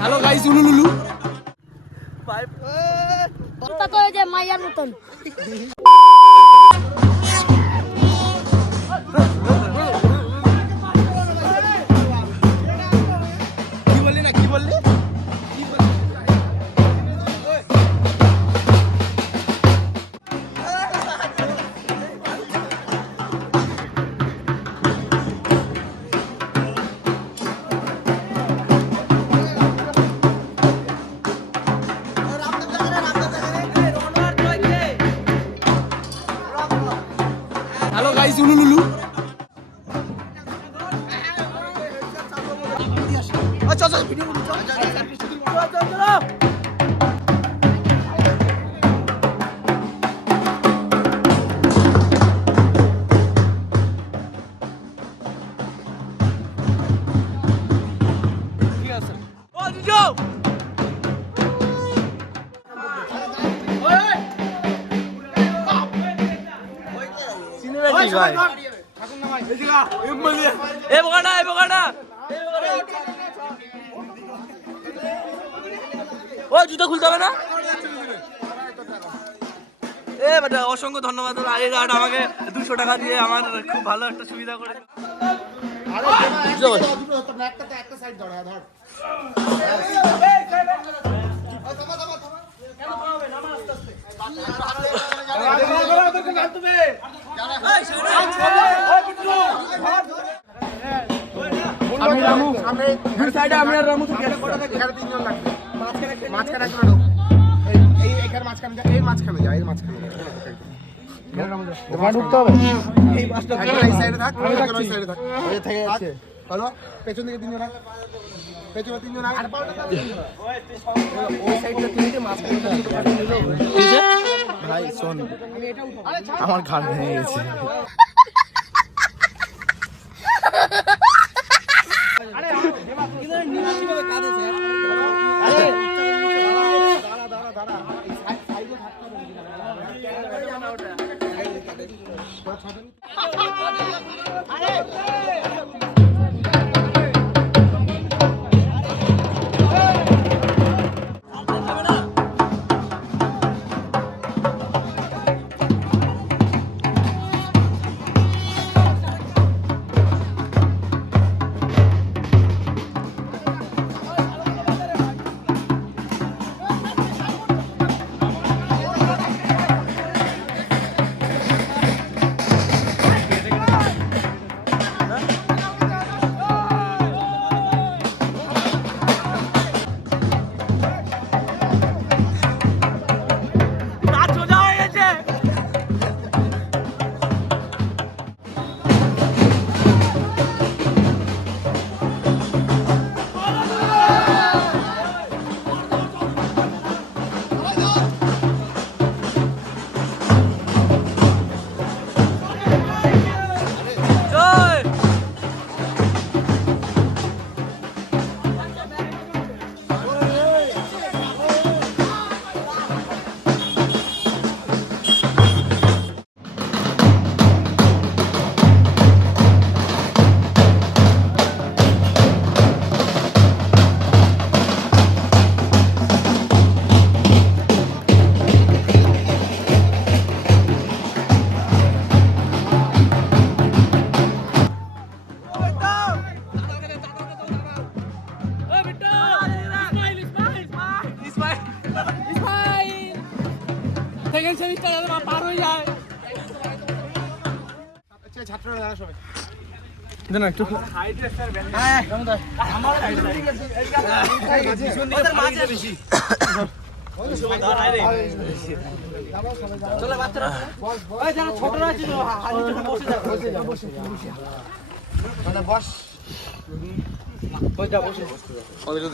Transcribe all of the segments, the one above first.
Hello guys, উলুলুলু ওটা তো এই যে মাইয়ার মতন। কি বললি না, কি বললি? হ্যালো গাইস, উলুলুলু চল ভিডিও ঠিক আছে। ও জিজো জুতো খুলতে হবে না। অসংখ্য ধন্যবাদ আমাকে 200 টাকা দিয়ে আমার খুব ভালো একটা সুবিধা করে। আমি রামু সামনে দুই সাইডে আমি আর রামু থেকে এখানে তিনজন লাগবে মাঝখানে একটা ঢোক এই এখানে মাঝখানে যা এই মাঝখানে যা এই মাঝখানে এখানে রামু যা ওখানে ঢুকতে হবে এই বাসটা এই সাইডে থাক আমি ওই সাইডে থাক ওই থেকে যাচ্ছে হলো পেছন দিকে তিনজন থাক পেছনে তিনজন আর পাউটা ওই সাইডটা তিনটে মাঝখানে নিল ভাই শোন আমার ঘাড় ভেঙে গেছে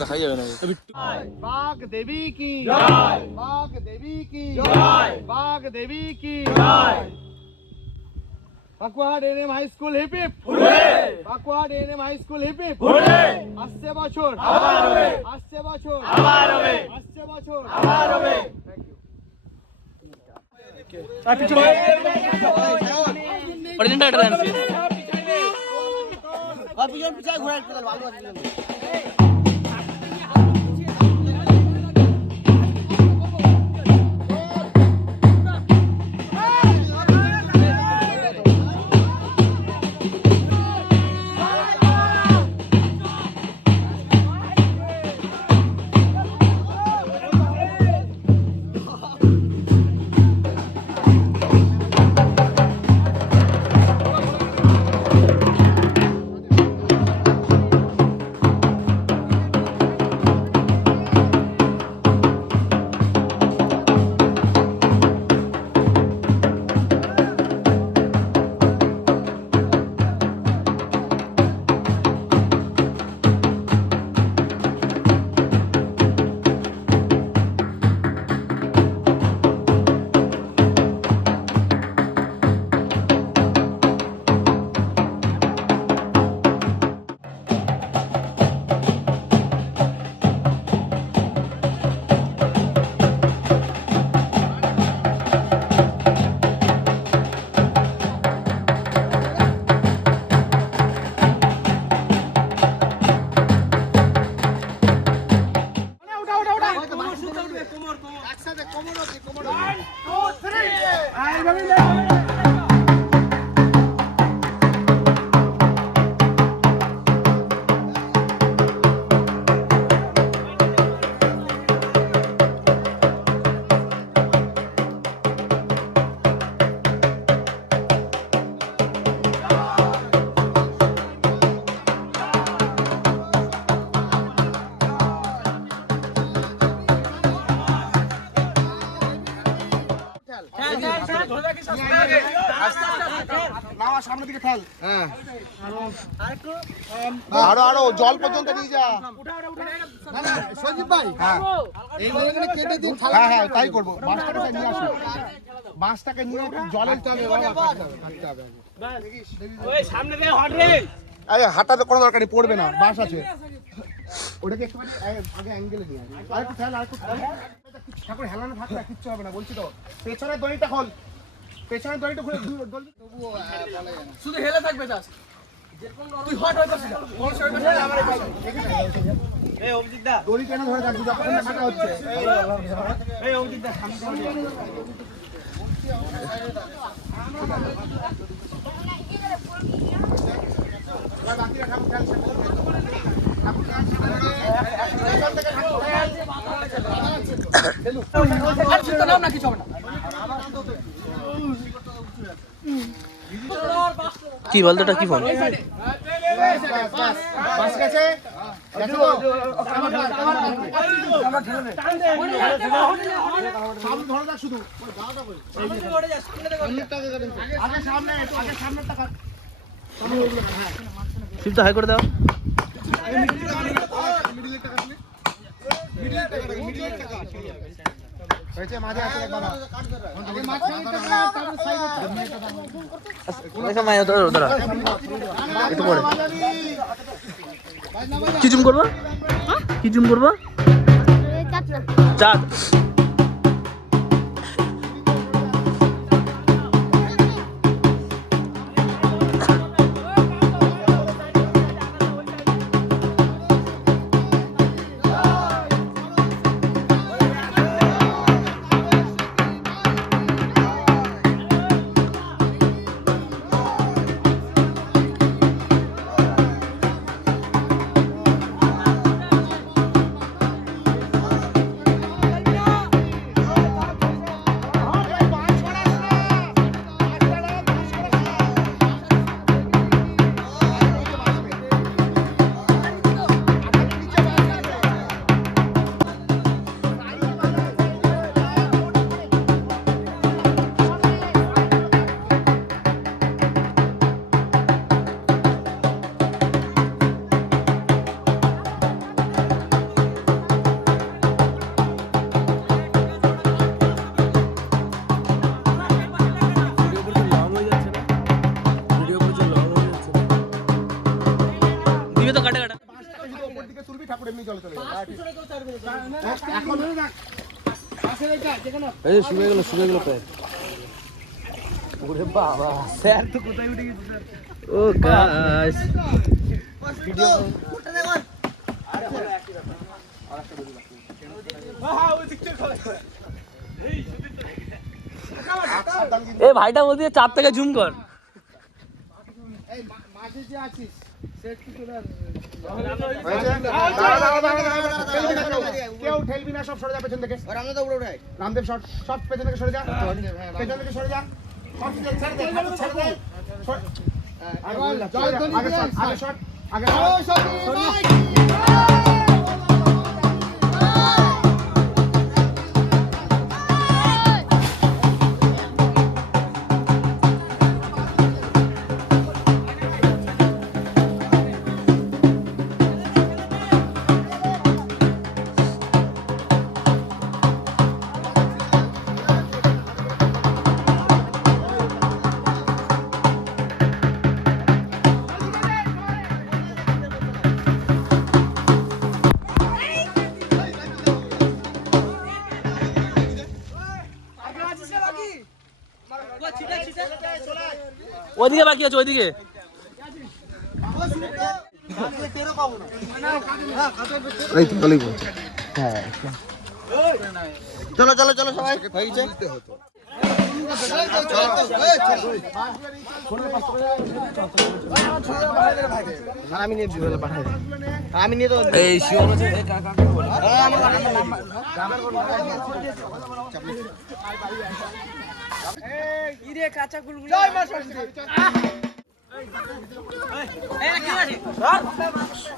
দেখাই যাবে না। বাঘ দেবী কি জয়, বাঘ দেবী কি জয়, বাঘ দেবী কি জয়। Bakuahat NM high school hip hip hurray, Bakuahat NM high school hip hip hurray. আসছে বছর আবার হবে, আসছে বছর আবার হবে, আসছে বছর আবার হবে। Thank you. অরিজিনাল ডান্স আর পিছন পিছায় ঘোরা একটু ভালো আছে। নাও সামনের দিকে ঠেল। হ্যাঁ আরো জল পর্যন্ত নিয়ে যা। সঞ্জীব ভাই হ্যাঁ এইগুলো কেটে দিন। হ্যাঁ হ্যাঁ তাই করবো। বাঁশটাকে নিয়ে আসো, বাঁশটাকে নিয়ে জলের হাঁটাতে কোনো দরকার নেই, পড়বে না, বাঁশ আছে। ওটাকে একটুখানি আগে অ্যাঙ্গেলে নিয়ে আসো। আরেকটু খেয়াল, আরেকটু ঠাকুর হেলানো থাকলে কিচ্ছু হবে না, বলছি তো। পেছনের দড়িটা খোল, পেছনের দড়িটা খুলে শুধু হেলে থাকবে জাস্ট। তুই হট হয়ে যাচ্ছিস। এই অভিজিৎ দা দড়ি কেন ধরে থাকবি যখন হাঁটা হচ্ছে? এই অভিজিৎ দা সামনে বাকিরা ঠাকুর খেয়াল কি বলতো এটা কি ফোন? বাস গেছে শুধু আগে সামনে, আগে সামনের টাকা শিবটা হাই করে দাও। হয়েছে, মাঝে আছে দেখ বাবা। একটু পরে কি জুম করবো, কি জুম করবো? চার ঠাকুর এমনি জলে চলে শুয়ে গেল, শুয়ে গেল প্রায়। ওরে বাবা, স্যার তো কোথায় উঠে গেছে স্যার? ও গাইস ভিডিও এ ভাইটা বলতে 4 থেকে জুম কর। এই মাঝে যে আছিস সেট কি চলে আসবে? কেউ ঠেলবি না, সব সরে যা পেছন থেকে। রামদেব সব পেছন থেকে সরে যা, পেছন থেকে সরে যা, সব ছেড়ে দে, ছেড়ে দে। আগে শট, আগে ওইদিকে বাকি আছে, ওইদিকে। হ্যাঁ চলো চলো চলো সবাই হয়েছে। আমি নিয়ে পাঠাই, আমি নিয়ে তো এই শিওর আছে।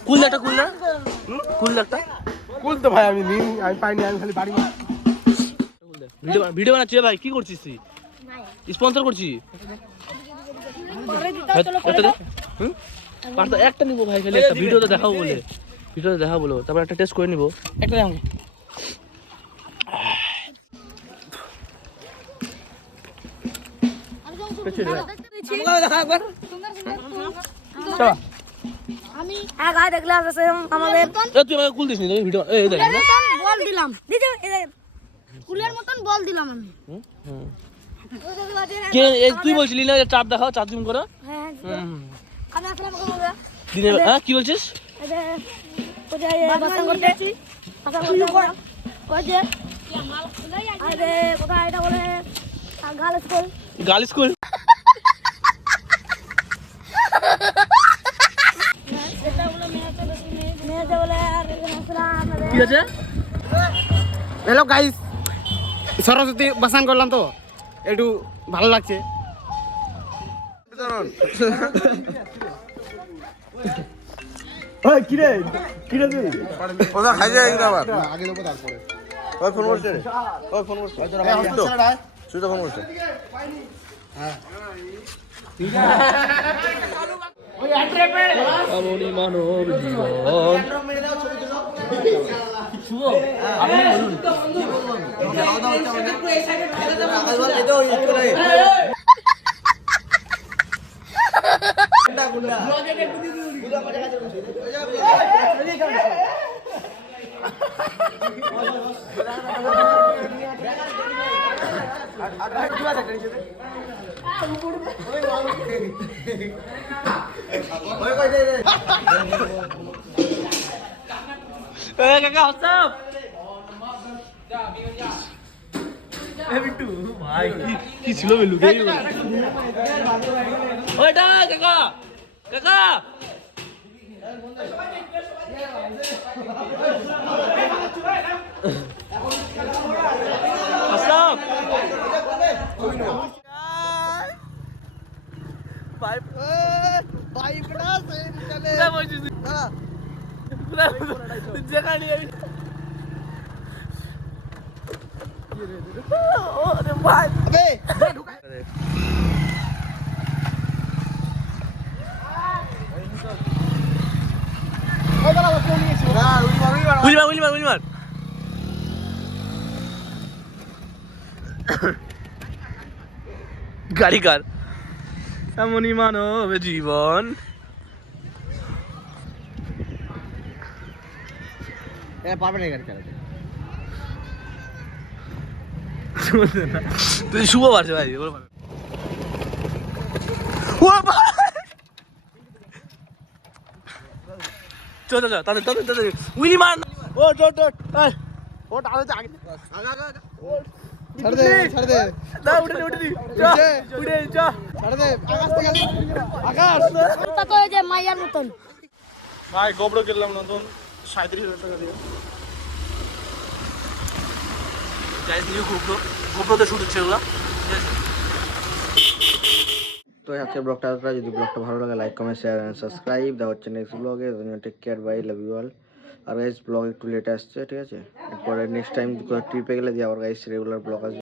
কুল একটা, কুল না, কুল একটা কুল তো ভাই আমি পাইনি, আমি খালি বাড়ি ভিডিও বানাচ্ছি ভাই। কি করছিস তুই? স্পন্সর করছি। ঘরে দিতে হবে, চলো করে একটা দে। দাও। হুম? পারতো একটা নিবো ভাই, খালি একটা ভিডিওতে দেখাবো বলে। ভিডিওতে দেখাবো বলো, তারপর একটা টেস্ট করে নিবো। একটা দে আমাকে। আমি যখন সুন্দর দেখতে পেয়েছি, চল। আমি এক হাত দেখলে আসছে আমাদের তুই আমাকে কুল দিস নি ভিডিও। এই দেখ কুলের মতন বল দিলাম, দিদি কুলের মতন বল দিলাম আমি। ওই দেখতে পাচ্ছেন, কে তুই বলছিলি না যে চাপ দেখাও, চাপ জুম করো। হ্যাঁ, হুম। আমি আসলাম ওখানে, দিনের হ্যাঁ কি বলছিস? এই যে ওই যে বাসন করতে ওই যে আরে কোথায় এটা বলে গার্ল স্কুল, গার্ল স্কুল। সেটা বলে মেয়েতে বলে আর এখানে আসলাম আপনাদের কি আছে? হ্যালো গাইস, সরস্বতী বাসান করলাম তো একটু ভালো লাগছে। কোথা খাই যায় আবার আগে দেবো তারপরে ওই ফোন করছে ওই ফোন করছে তুই তো ফোন করছে এমনই মানব জীবন। আপনি বলুন। কাকা হোয়াটসঅ্যাপ। ভাই কি ছিল বেলু ওইটা কাকা কাকা হোয়াটসঅ্যাপ। উলিমার গাড়ি কার এমনই মানব জীবন। পারবে না গাড়ি চালাতে। তুই শুভ পারছে ভাই চল চল তাড়াতাড়ি উইলিমান। ও ডট ও টাকা আগে ছাড় দে না উঠে দি উঠে যা ছাড় দে আকাশ থেকে আকাশ। তা তো এই যে মাইয়ার মতন ভাই গোবরো কিনলাম নতুন 37,000 টাকা দিয়ে গাইস নিউ গোপ্রোতে শুট হচ্ছে ওগুলা, ঠিক আছে। তো আজকের ব্লগটা যদি ব্লগটা ভালো লাগে like comment share and subscribe. দেখা হচ্ছে নেক্সট ব্লগে। Take care, bye, love you all. আর গাইস ব্লগ একটু লেট আসছে, ঠিক আছে। এরপরে নেক্সট টাইম ট্রিপে গেলে দিয়ে আবার গাইস রেগুলার ব্লগ আসবে।